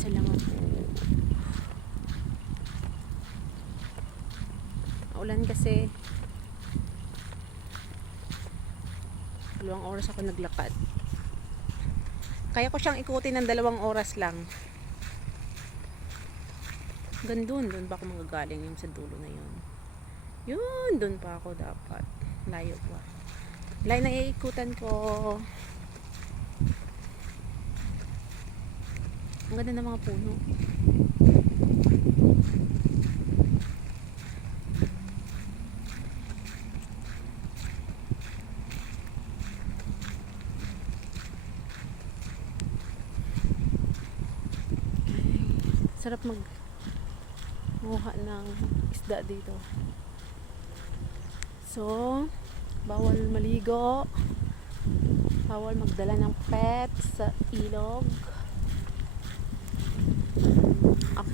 Isa lang ako. Ulan kasi. 2 oras ako naglakad. Kaya ko siyang ikutin ng 2 oras lang. Doon pa ako magagaling, yung sa dulo na yun. Yun, doon pa ako dapat. Layo pa. Layo na iikutan ko. Ang ganda ng mga puno. Sarap muha ng isda dito. So, bawal maligo, bawal magdala ng pets sa ilog. Okay.